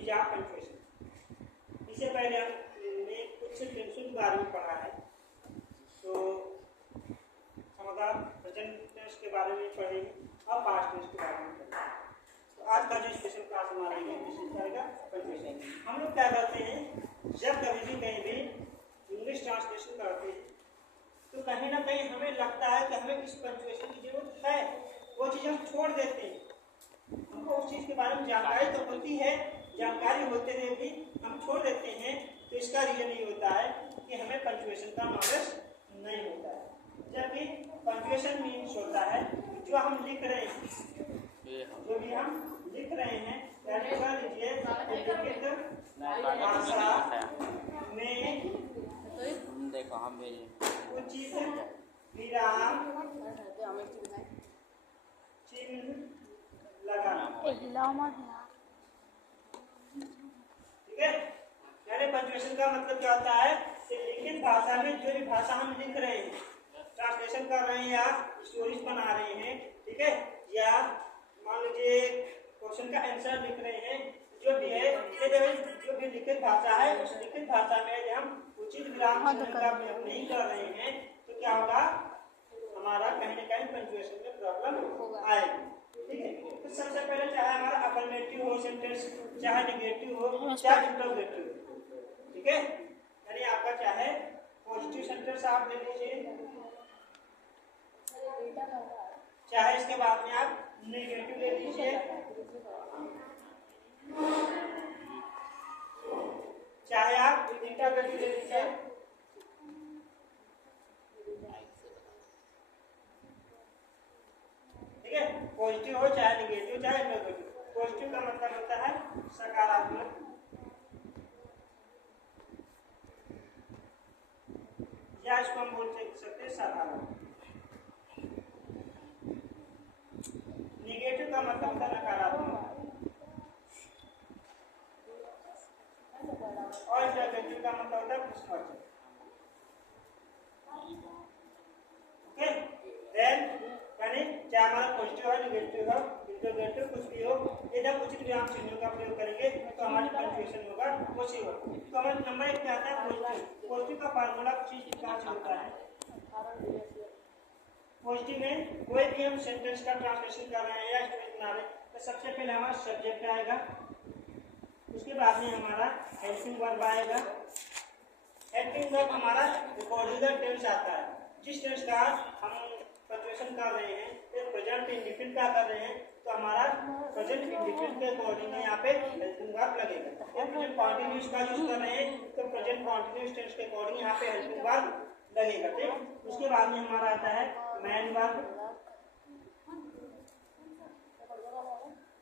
Use of punctuation. इससे पहले हमने कुछ टेंसेस के बारे में पढ़ा है, तो समाधान प्रेजेंट टेंस के बारे में पढ़ेंगे और पास्ट टेंस के बारे में पढ़ेंगे। तो आज का जो स्पेशल क्लास हमारा ये रहेगा पंक्चुएशन। हम लोग क्या करते हैं, जब कभी भी कहीं भी इंग्लिश ट्रांसलेशन करते हैं तो कहीं ना कहीं हमें लगता है कि हमें इस पंक्चुएशन की जरूरत है, वो चीज़ हम छोड़ देते हैं। हमको उस चीज़ के बारे में जानकारी तो होती है, जानकारी होते हुए भी हम छोड़ देते हैं। तो इसका रीजन ये होता है कि हमें पंक्चुएशन का नॉलेज नहीं होता है। जबकि पंक्चुएशन मीन्स होता है जो हम लिख रहे हैं, जो भी हम लिख रहे हैं, यानी कर लीजिए भाषा में देखो हम उचित विराम चिन्ह लगाना, ठीक है। यानी पंक्चुएशन का मतलब क्या होता है कि लिखित भाषा में जो भी भाषा हम लिख रहे हैं, ट्रांसलेशन कर रहे हैं या स्टोरीज बना रहे हैं, ठीक है, या मान लीजिए क्वेश्चन का आंसर लिख रहे हैं, जो भी है जो भी लिखित भाषा है, उस लिखित भाषा में यदि हम उचित विराम चिन्ह का प्रयोग नहीं कर रहे हैं तो क्या होगा, हमारा कहीं ना कहीं पंक्चुएशन में प्रॉब्लम आएगी, ठीक है। तो सबसे पहले चाहे हमारा अफर्मेटिव हो सेंटेंस, चाहे नेगेटिव हो, चाहे इंटरोगेटिव हो, ठीक है। यानी आपका चाहे पॉजिटिव सेंटेंस आप ले लीजिए, चाहे इसके बाद में आप नेगेटिव ले लीजिए, चाहे आप इंटरोगेटिव ले लीजिए, ठीक है। पॉजिटिव हो चाहे नेगेटिव चाहे इंटरोगेटिव। पॉजिटिव का मतलब होता है सकारात्मक, या इसको हम बोल सकते हैं साधारण। नेगेटिव का मतलब होता है नकारात्मक, और इंटरोगेटिव का मतलब होता है प्रश्नवाचक, ओके। देन यानी चाहे हमारा पॉजिटिव हो नेगेटिव हो इंटरोगेटिव कुछ भी हो, यदि हम उचित विराम चिन्हों का प्रयोग करेंगे तो हमारी पंक्चुएशन होगा पॉसिबल। तो हमारा नंबर एक क्या आता है, पॉजिटिव। पॉजिटिव का फार्मूला कुछ इस प्रकार से होता है, पॉजिटिव में कोई भी हम सेंटेंस का ट्रांसलेशन कर रहे हैं या स्टोरी बना रहे हैं तो सबसे पहले हमारा सब्जेक्ट आएगा, उसके बाद में हमारा हेल्पिंग वर्ब आएगा। हेल्पिंग वर्ब हमारा रिकॉर्डिंग टेंस आता है, जिस टेंस का हम पंक्चुएशन कर रहे हैं, फिर प्रेजेंट इंडिफिनिट का कर रहे हैं तो हमारा प्रेजेंट इंडिफिनिट के अकॉर्डिंग यहाँ पे हेल्पिंग वर्ब लगेगा। जब प्रेजेंट कॉन्टिन्यूअस का यूज कर रहे हैं तो प्रेजेंट कॉन्टिन्यूअस टेंस के अकॉर्डिंग यहाँ पे हेल्पिंग वर्ब लगेगा, ठीक। उसके बाद में हमारा आता है मैन वर्ब।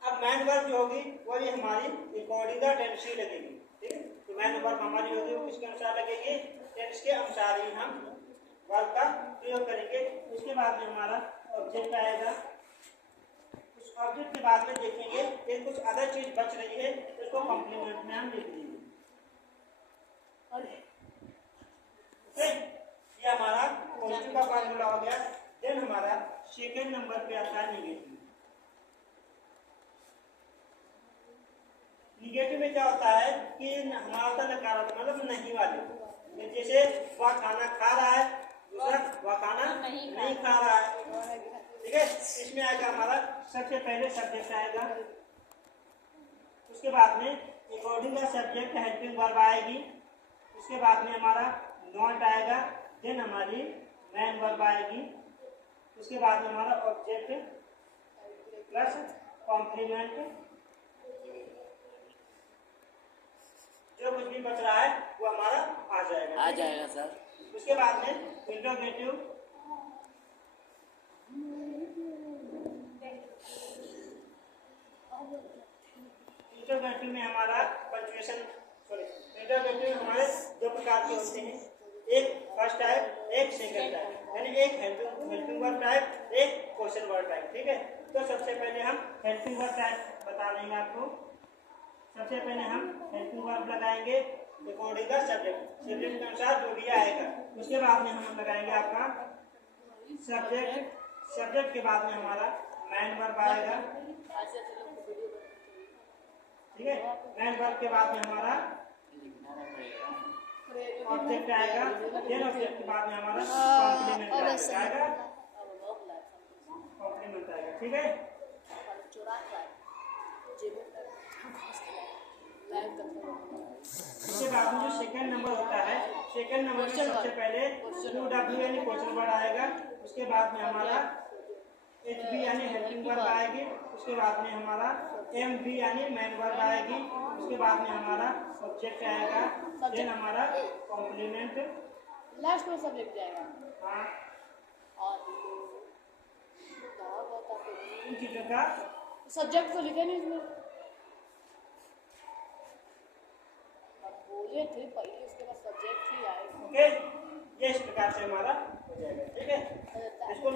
अब मैन वर्ब जो होगी वो भी हमारी रिकॉर्डिंग टेंस ही लगेगी, ठीक है। तो मैन वर्ब हमारी होगी वो किसके अनुसार लगेगी, टेंस के अनुसार ही हम वर्ब का प्रयोग करेंगे। उसके बाद में हमारा ऑब्जेक्ट आएगा। उस ऑब्जेक्ट के बाद में देखेंगे फिर कुछ अदर चीज बच रही है तो उसको कॉम्प्लीमेंट में हम लिख देंगे, ओके। ये हमारा पॉजिटिव का फार्मूला हो गया। देन हमारा सेकंड नंबर पे आता है नेगेटिव। निगेटिव में क्या होता है कि हमारा नकारात्मक मतलब नहीं वाले, जैसे वह खाना खा रहा है, दूसरा वह खाना नहीं खा रहा है, ठीक है। इसमें आएगा हमारा सबसे पहले सब्जेक्ट आएगा, उसके बाद में according the subject helping verb आएगी, उसके बाद में हमारा नॉट आएगा, देन हमारी मैन वर्ब आएगी, उसके बाद में हमारा ऑब्जेक्ट प्लस कॉम्प्लीमेंट, जो कुछ भी बच रहा है वो हमारा आ जाएगा सर। उसके बाद में इंटरोगेटिव, इंटरोगेटिव में हमारा पंक्चुएशन इंटरोगेटिव हमारे दो प्रकार के होते हैं, एक फर्स्ट टाइप एक सेकंड टाइप, यानी एक हेल्पिंग वर्ब टाइप एक क्वेश्चन वर्ब टाइप, ठीक है। तो सबसे पहले हम हेल्पिंग वर्ब टाइप बता देंगे आपको। सबसे पहले हम हेल्पिंग वर्ब लगाएंगे अकॉर्डिंग द सब्जेक्ट, सब्जेक्ट के अनुसार जो भी आएगा। उसके बाद में हम लगाएंगे आपका सब्जेक्ट, सब्जेक्ट के बाद में हमारा मैन वर्ब आएगा, ठीक है। मेन वर्ब के बाद में हमारा ऑब्जेक्ट आएगा, देन ऑब्जेक्ट के बाद में हमारा कॉम्प्लीमेंट आएगा, कॉम्प्लीमेंट आएगा। ठीक है, इसके बाद में जो सेकंड नंबर होता है, सेकंड नंबर में सबसे पहले UW यानी क्वेश्चन वर्ड आएगा, उसके बाद में हमारा HB यानी हेल्पिंग वर्ब आएगी, उसके बाद में हमारा MV यानी मेन वर्ब आएगी, उसके बाद में हमारा सब्जेक्ट आएगा, देन हमारा कॉम्प्लीमेंट लास्ट में सब्जेक्ट जाएगा। हाँ, और इन चीजों का सब्जेक्ट तो लिखे नहीं इसमें, बोले थे पहले उसके बाद सब्जेक्ट ही आएगा। ओके, ये इस प्रकार से हमारा हो जाएगा। ठीक है, इसको